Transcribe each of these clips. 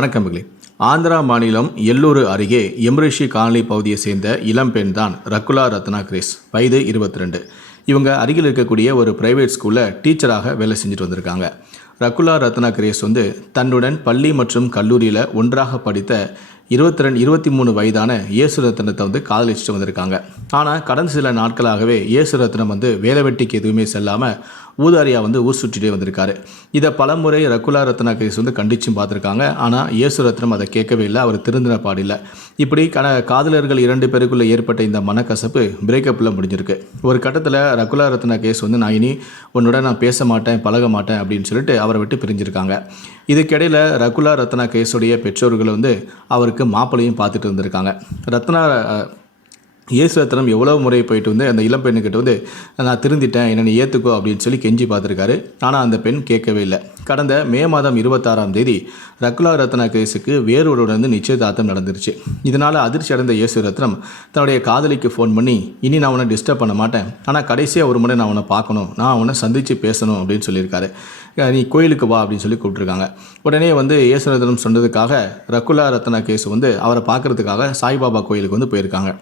வணக்கம்களே ஆந்திரா மாநிலம் எல்லூர் அருகே எம்ரிஷி காலனி பகுதியை சேர்ந்த இளம்பெண் தான் ரகுலா ரத்னா கிரேஸ் வயது இருபத்தி ரெண்டு இவங்க அருகில் இருக்கக்கூடிய ஒரு பிரைவேட் ஸ்கூலில் டீச்சராக வேலை செஞ்சுட்டு வந்திருக்காங்க. ரகுலா ரத்னா கிரேஸ் வந்து தன்னுடன் பள்ளி மற்றும் கல்லூரியில் ஒன்றாக படித்த இருபத்தி ரெண்டு இருபத்தி மூணு வயதான இயேசு ரத்னத்தை வந்து காதலிச்சுட்டு வந்திருக்காங்க. ஆனால் கடந்த சில நாட்களாகவே இயேசு ரத்னம் வந்து வேலை வெட்டிக்கு எதுவுமே செல்லாமல் ஊதாரியா வந்து ஊர் சுற்றிட்டே வந்திருக்காரு. இதை பலமுறை ரகுலா ரத்னா கேஸ் வந்து கண்டிச்சும் பார்த்துருக்காங்க. ஆனால் இயேசு ரத்னம் அதை கேட்கவே இல்லை. அவர் திருந்தின பாடில்லை இப்படி கன காதலர்கள் இரண்டு பேருக்குள்ளே ஏற்பட்ட இந்த மனக்கசப்பு பிரேக்கப்பில் முடிஞ்சிருக்கு. ஒரு கட்டத்தில் ரகுலா ரத்னா கேஸ் வந்து நான் இனி உன்னோட நான் பேச மாட்டேன் பழக மாட்டேன் அப்படின்னு சொல்லிட்டு அவரை விட்டு பிரிஞ்சிருக்காங்க. இதுக்கிடையில் ரகுலா ரத்னா கேஸுடைய பெற்றோர்கள் வந்து அவருக்கு மாப்பிள்ளையும் பார்த்துட்டு இருந்திருக்காங்க. ரத்னா இயேசு ரத்னம் எவ்வளோ முறை போயிட்டு வந்து அந்த இளம் பெண்ணுக்கிட்ட வந்து நான் திருந்திட்டேன் என்னை நீ ஏற்றுக்கோ அப்படின்னு சொல்லி கெஞ்சி பார்த்துருக்காரு. ஆனால் அந்த பெண் கேட்கவே இல்லை. கடந்த மே மாதம் இருபத்தாறாம் தேதி ரகுலா ரத்னா கேஸுக்கு வேறொருடன் நிச்சயதார்த்தம் நடந்துருச்சு. இதனால் அதிர்ச்சி அடைந்த இயேசு ரத்னம் தன்னுடைய காதலிக்கு ஃபோன் பண்ணி இனி நான் அவனை டிஸ்டர்ப் பண்ண மாட்டேன். ஆனால் கடைசியாக ஒரு முறை நான் அவனை பார்க்கணும். நான் அவனை சந்தித்து பேசணும் அப்படின்னு சொல்லியிருக்காரு. நீ கோயிலுக்கு வா அப்படின்னு சொல்லி கூப்பிட்ருக்காங்க உடனே வந்து இயேசு ரத்னம் சொன்னதுக்காக ரகுலா ரத்னா கேஸ் வந்து அவரை பார்க்கறதுக்காக சாய்பாபா கோயிலுக்கு வந்து போயிருக்காங்க.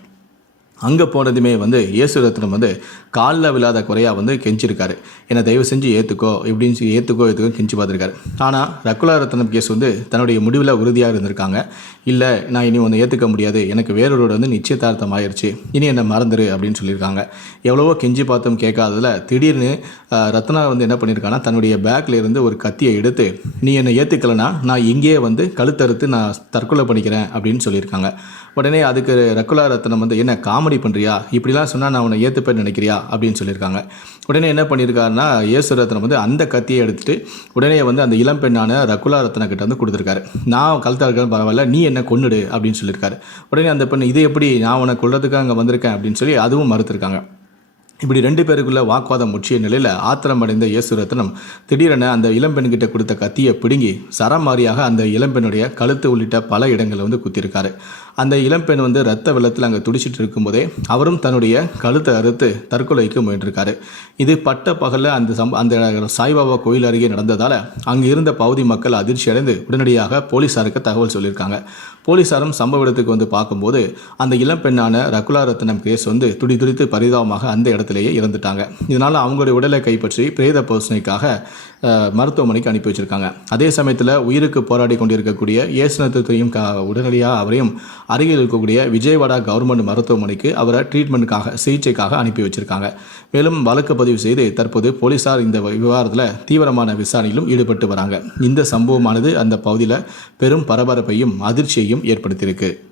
அங்கே போனதுமே வந்து இயேசு ரத்னம் வந்து காலில் விழாத குறையாக வந்து கெஞ்சிருக்காரு. என்னை தயவு செஞ்சு ஏற்றுக்கோ இப்படின்னு சொல்லி ஏற்றுக்கோ ஏற்றுக்கோ கெஞ்சி பார்த்துருக்காரு. ஆனால் ரக்குலா ரத்னம் கேஸ் வந்து தன்னுடைய முடிவில் உறுதியாக இருந்திருக்காங்க. இல்லை நான் இனி ஒன்று ஏற்றுக்க முடியாது. எனக்கு வேறொருவோட வந்து நிச்சயதார்த்தம் ஆயிடுச்சு இனி என்னை மறந்துரு அப்படின்னு சொல்லியிருக்காங்க. எவ்வளவோ கெஞ்சி பார்த்தும் கேட்காததில் திடீர்னு ரத்னா வந்து என்ன பண்ணியிருக்காங்கன்னா தன்னுடைய பேக்கில் இருந்து ஒரு கத்தியை எடுத்து நீ என்னை ஏற்றுக்கலைன்னா நான் இங்கேயே வந்து கழுத்தறுத்து நான் தற்கொலை பண்ணிக்கிறேன் அப்படின்னு சொல்லியிருக்காங்க. உடனே அதுக்கு ரக்குலா ரத்னம் வந்து என்ன காமெடி பண்ணுறியா இப்படிலாம் சொன்னால் நான் உன்னை ஏற்றுப்பேன் நினைக்கிறியா? அப்படின்னு சொல்லியிருக்காங்க. உடனே என்ன பண்ணியிருக்காருன்னா இயேசு ரத்னம் வந்து அந்த கத்தியை எடுத்துட்டு உடனே வந்து அந்த இளம் பெண்ணான ரகுலா ரத்னா கிட்ட வந்து கொடுத்துருக்காரு. நான் கழுத்தா இருக்கேன் பரவாயில்ல நீ என்ன கொன்னுடு அப்படின்னு சொல்லியிருக்காரு. உடனே அந்த பெண் இது எப்படி? நான் உன்னை கொல்றதுக்காக அங்கே வந்திருக்கேன் அப்படின்னு சொல்லி அதுவும் மறுத்துருக்காங்க. இப்படி ரெண்டு பேருக்குள்ள வாக்குவாதம் முற்றிய நிலையில் ஆத்திரம் அடைந்த இயேசு ரத்னம் திடீரென அந்த இளம்பெண்கிட்ட கொடுத்த கத்தியை பிடுங்கி சரமாரியாக அந்த இளம்பெண்ணுடைய கழுத்து உள்ளிட்ட பல இடங்களில் வந்து குத்திருக்காரு. அந்த இளம்பெண் வந்து ரத்த வெள்ளத்தில் அங்கே துடிச்சிட்டு இருக்கும்போதே அவரும் தன்னுடைய கழுத்தை அறுத்து தற்கொலைக்கு முயன்றிருக்காரு. இது பட்ட பகலில் அந்த சம் அந்த சாய்பாபா கோயில் அருகே நடந்ததால் அங்கே இருந்த பகுதி மக்கள் அதிர்ச்சி அடைந்து உடனடியாக போலீஸாருக்கு தகவல் சொல்லியிருக்காங்க. போலீசாரும் சம்பவ இடத்துக்கு வந்து பார்க்கும்போது அந்த இளம்பெண்ணான ரகுலா ரத்னம் கேஸ் வந்து துடி துடித்து பரிதாபமாக அந்த இடத்திலேயே இறந்துட்டாங்க. இதனால் அவங்களுடைய உடலை கைப்பற்றி பிரேத பரிசோதனைக்காக மருத்துவமனைக்கு அனுப்பி வச்சிருக்காங்க. அதே சமயத்தில் உயிருக்கு போராடி கொண்டிருக்கக்கூடிய இயேசுனத்தையும் க உடனடியாக அவரையும் அருகில் இருக்கக்கூடிய விஜயவாடா கவர்மெண்ட் மருத்துவமனைக்கு அவரை ட்ரீட்மெண்ட்டுக்காக சிகிச்சைக்காக அனுப்பி வச்சிருக்காங்க. மேலும் வழக்கு பதிவு செய்து தற்போது போலீசார் இந்த விவகாரத்தில் தீவிரமான விசாரணையிலும் ஈடுபட்டு வராங்க. இந்த சம்பவமானது அந்த பகுதியில் பெரும் பரபரப்பையும் அதிர்ச்சியையும் ஏற்படுத்தியிருக்கு.